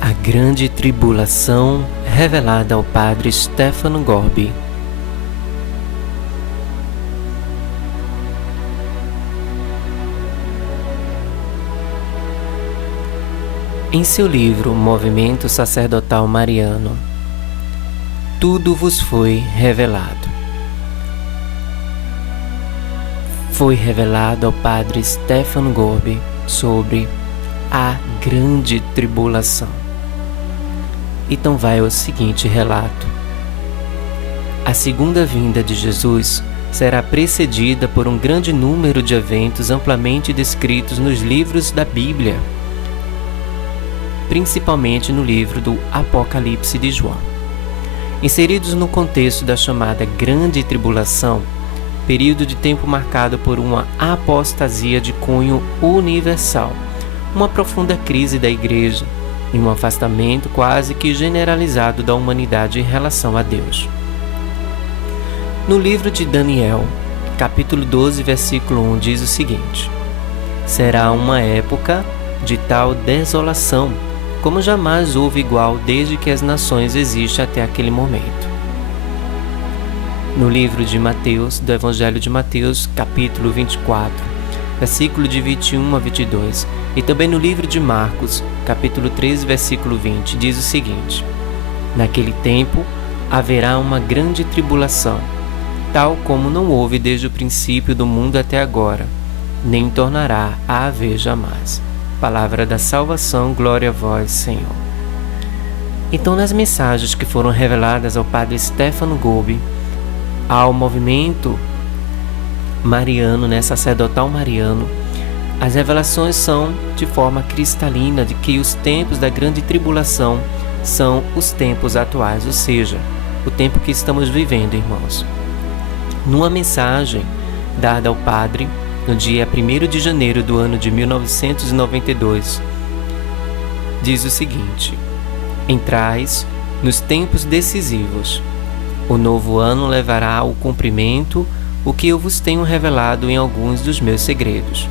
A grande tribulação revelada ao padre Stefano Gorbi. Em seu livro Movimento Sacerdotal Mariano, tudo vos foi revelado. Foi revelado ao padre Stefano Gorbi sobre a grande tribulação. Então vai o seguinte relato. A segunda vinda de Jesus será precedida por um grande número de eventos amplamente descritos nos livros da Bíblia, principalmente no livro do Apocalipse de João. Inseridos no contexto da chamada Grande Tribulação, período de tempo marcado por uma apostasia de cunho universal, uma profunda crise da Igreja e um afastamento quase que generalizado da humanidade em relação a Deus. No livro de Daniel, capítulo 12, versículo 1, diz o seguinte: será uma época de tal desolação, como jamais houve igual desde que as nações existem até aquele momento. No livro de Mateus, do Evangelho de Mateus, capítulo 24, versículo de 21 a 22, e também no livro de Marcos, capítulo 13, versículo 20, diz o seguinte: naquele tempo haverá uma grande tribulação, tal como não houve desde o princípio do mundo até agora, nem tornará a haver jamais. Palavra da salvação, glória a vós, Senhor. Então, nas mensagens que foram reveladas ao padre Stefano Gorbi, ao movimento mariano, sacerdotal mariano, as revelações são de forma cristalina de que os tempos da grande tribulação são os tempos atuais, ou seja, o tempo que estamos vivendo, irmãos. Numa mensagem dada ao padre no dia 1º de janeiro do ano de 1992, diz o seguinte: entrais nos tempos decisivos. O novo ano levará ao cumprimento o que eu vos tenho revelado em alguns dos meus segredos.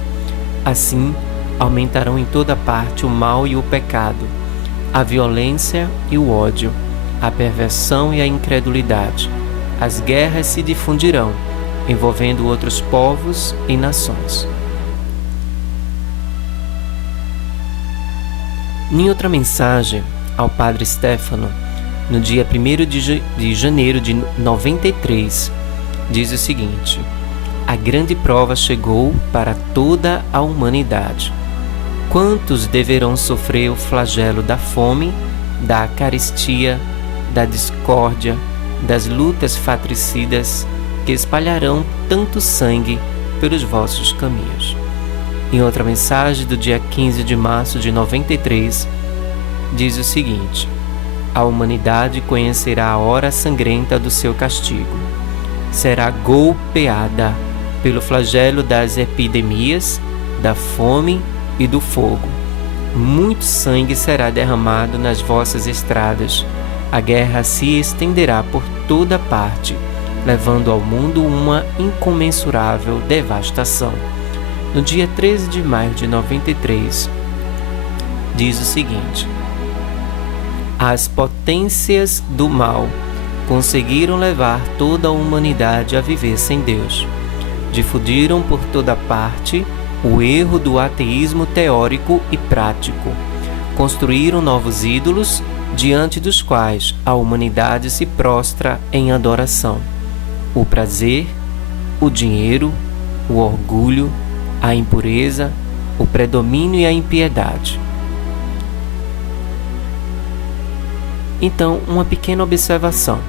Assim, aumentarão em toda parte o mal e o pecado, a violência e o ódio, a perversão e a incredulidade. As guerras se difundirão, envolvendo outros povos e nações. Em outra mensagem ao padre Stefano, no dia 1º de janeiro de 93, diz o seguinte: a grande prova chegou para toda a humanidade. Quantos deverão sofrer o flagelo da fome, da carestia, da discórdia, das lutas fratricidas que espalharão tanto sangue pelos vossos caminhos? Em outra mensagem do dia 15 de março de 93, diz o seguinte: a humanidade conhecerá a hora sangrenta do seu castigo. Será golpeada pelo flagelo das epidemias, da fome e do fogo. Muito sangue será derramado nas vossas estradas. A guerra se estenderá por toda parte, levando ao mundo uma incomensurável devastação. No dia 13 de maio de 93, diz o seguinte: as potências do mal conseguiram levar toda a humanidade a viver sem Deus. Difundiram por toda parte o erro do ateísmo teórico e prático. Construíram novos ídolos, diante dos quais a humanidade se prostra em adoração. O prazer, o dinheiro, o orgulho, a impureza, o predomínio e a impiedade. Então, uma pequena observação.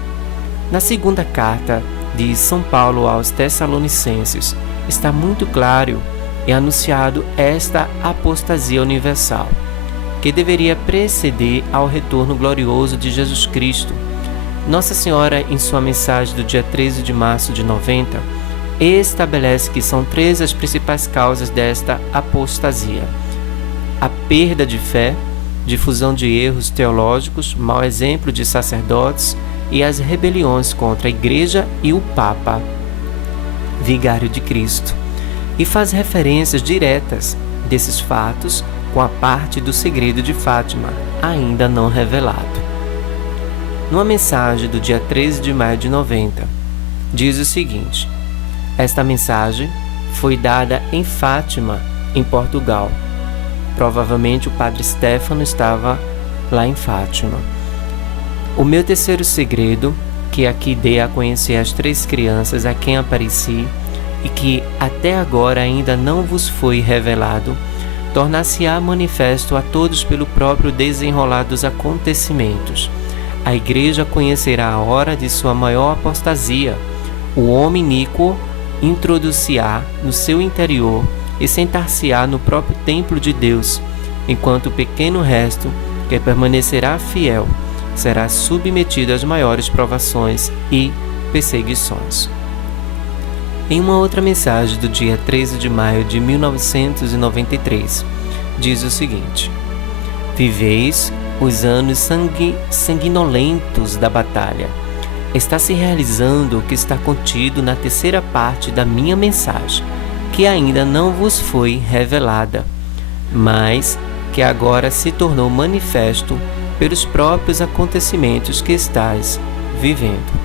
Na segunda carta de São Paulo aos Tessalonicenses, está muito claro e anunciado esta apostasia universal, que deveria preceder ao retorno glorioso de Jesus Cristo. Nossa Senhora, em sua mensagem do dia 13 de março de 90, estabelece que são 3 as principais causas desta apostasia: a perda de fé, difusão de erros teológicos, mau exemplo de sacerdotes e as rebeliões contra a Igreja e o Papa, vigário de Cristo, e faz referências diretas desses fatos com a parte do segredo de Fátima ainda não revelado. Numa mensagem do dia 13 de maio de 90, diz o seguinte: esta mensagem foi dada em Fátima, em Portugal. Provavelmente o padre Stefano estava lá em Fátima. O meu terceiro segredo, que aqui dei a conhecer as 3 crianças a quem apareci e que até agora ainda não vos foi revelado, tornar-se-á manifesto a todos pelo próprio desenrolar dos acontecimentos. A Igreja conhecerá a hora de sua maior apostasia. O homem iníquo introduzir-se-á no seu interior e sentar-se-á no próprio templo de Deus, enquanto o pequeno resto, que permanecerá fiel, será submetido às maiores provações e perseguições. Em uma outra mensagem do dia 13 de maio de 1993, diz o seguinte: viveis os anos sanguinolentos da batalha. Está se realizando o que está contido na terceira parte da minha mensagem, que ainda não vos foi revelada, mas que agora se tornou manifesto pelos próprios acontecimentos que estais vivendo.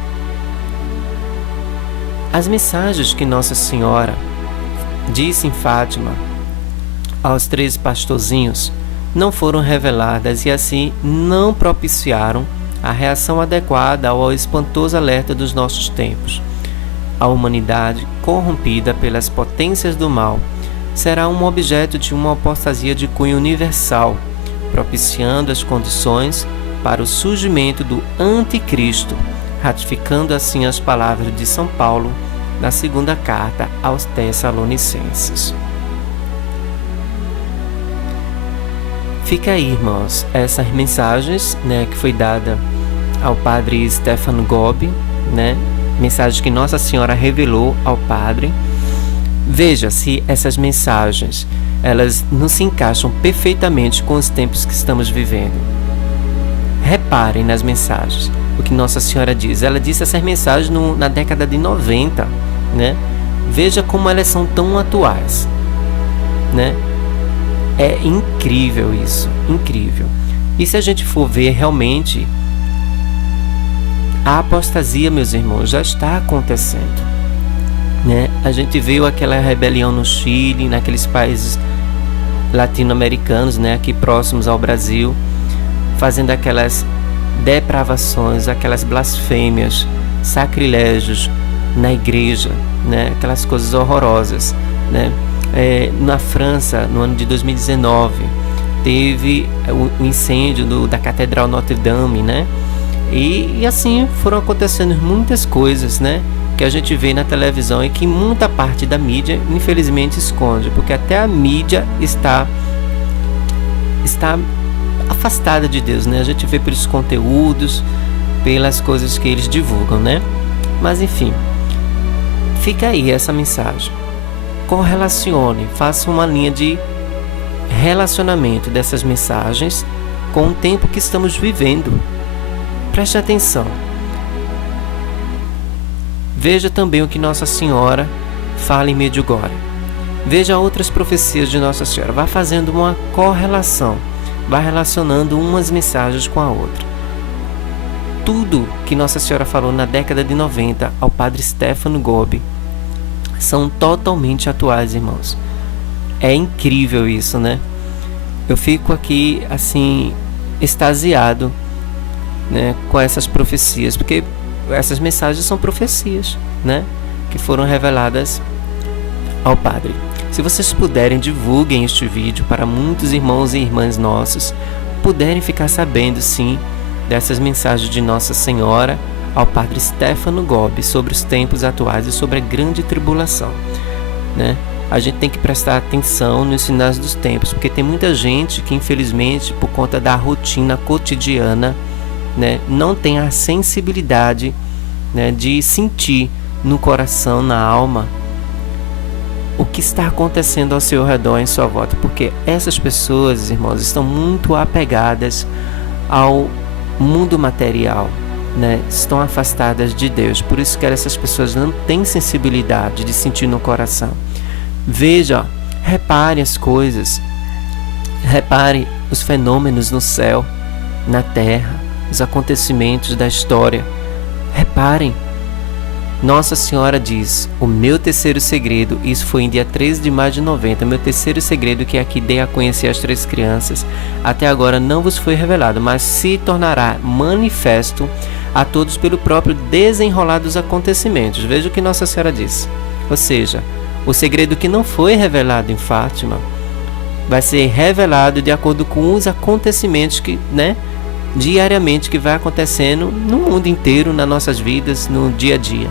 As mensagens que Nossa Senhora disse em Fátima aos 13 pastorzinhos não foram reveladas e assim não propiciaram a reação adequada ao espantoso alerta dos nossos tempos. A humanidade, corrompida pelas potências do mal, será um objeto de uma apostasia de cunho universal, propiciando as condições para o surgimento do Anticristo, ratificando assim as palavras de São Paulo na segunda carta aos Tessalonicenses. Fica aí, irmãos, essas mensagens, que foi dada ao padre Stefano Gobbi, mensagem que Nossa Senhora revelou ao padre. Veja se essas mensagens, elas não se encaixam perfeitamente com os tempos que estamos vivendo. Reparem nas mensagens, o que Nossa Senhora diz. Ela disse essas mensagens na década de 90, Veja como elas são tão atuais, É incrível isso, incrível. E se a gente for ver realmente, a apostasia, meus irmãos, já está acontecendo, A gente viu aquela rebelião no Chile, naqueles países latino-americanos, aqui próximos ao Brasil, fazendo aquelas depravações, aquelas blasfêmias, sacrilégios na igreja, aquelas coisas horrorosas, na França, no ano de 2019, teve o incêndio da Catedral Notre Dame, e assim foram acontecendo muitas coisas, que a gente vê na televisão e que muita parte da mídia, infelizmente, esconde, porque até a mídia está afastada de Deus, A gente vê pelos conteúdos, pelas coisas que eles divulgam, Mas enfim, fica aí essa mensagem. Correlacione, faça uma linha de relacionamento dessas mensagens com o tempo que estamos vivendo. Preste atenção. Veja também o que Nossa Senhora fala em Medjugorje. Veja outras profecias de Nossa Senhora. Vá fazendo uma correlação. Vá relacionando umas mensagens com a outra. Tudo que Nossa Senhora falou na década de 90 ao padre Stefano Gobbi são totalmente atuais, irmãos. É incrível isso, Eu fico aqui, assim, extasiado, com essas profecias, porque essas mensagens são profecias, que foram reveladas ao padre. Se vocês puderem, divulguem este vídeo para muitos irmãos e irmãs nossos puderem ficar sabendo, sim, dessas mensagens de Nossa Senhora ao padre Stefano Gobbi sobre os tempos atuais e sobre a grande tribulação, A gente tem que prestar atenção nos sinais dos tempos, porque tem muita gente que, infelizmente, por conta da rotina cotidiana, não tem a sensibilidade, de sentir no coração, na alma, o que está acontecendo ao seu redor, em sua volta, porque essas pessoas, irmãos, estão muito apegadas ao mundo material, estão afastadas de Deus. Por isso que essas pessoas não têm sensibilidade de sentir no coração. Veja, repare as coisas, Repare os fenômenos no céu, na terra, os acontecimentos da história. Reparem. Nossa Senhora diz: o meu terceiro segredo, isso foi em dia 13 de maio de 90, meu terceiro segredo que aqui dei a conhecer as 3 crianças, até agora não vos foi revelado, mas se tornará manifesto a todos pelo próprio desenrolar dos acontecimentos. Veja o que Nossa Senhora diz. Ou seja, o segredo que não foi revelado em Fátima vai ser revelado de acordo com os acontecimentos que, diariamente que vai acontecendo no mundo inteiro, nas nossas vidas, no dia a dia,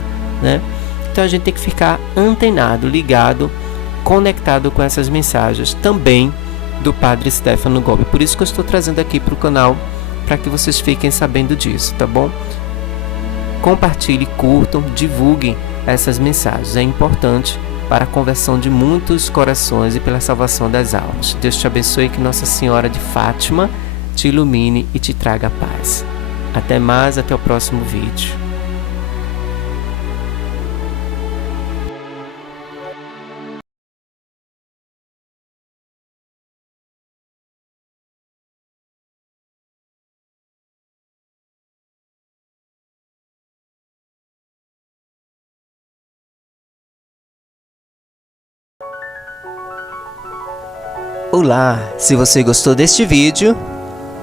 Então a gente tem que ficar antenado, ligado, conectado com essas mensagens também do Padre Stefano Gobbi. Por isso que eu estou trazendo aqui para o canal, para que vocês fiquem sabendo disso, tá bom? Compartilhem, curtam, divulguem essas mensagens. É importante para a conversão de muitos corações e pela salvação das almas. Deus te abençoe, que Nossa Senhora de Fátima te ilumine e te traga paz. Até mais, até o próximo vídeo. Olá, se você gostou deste vídeo,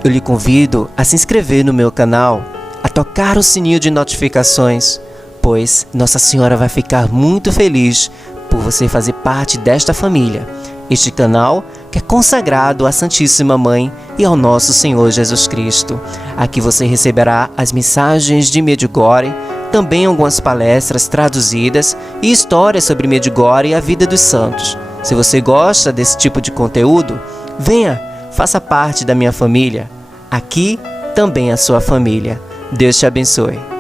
eu lhe convido a se inscrever no meu canal, a tocar o sininho de notificações, pois Nossa Senhora vai ficar muito feliz por você fazer parte desta família. Este canal que é consagrado à Santíssima Mãe e ao nosso Senhor Jesus Cristo. Aqui você receberá as mensagens de Medjugorje, também algumas palestras traduzidas e histórias sobre Medjugorje e a vida dos santos. Se você gosta desse tipo de conteúdo, venha, faça parte da minha família. Aqui também a sua família. Deus te abençoe.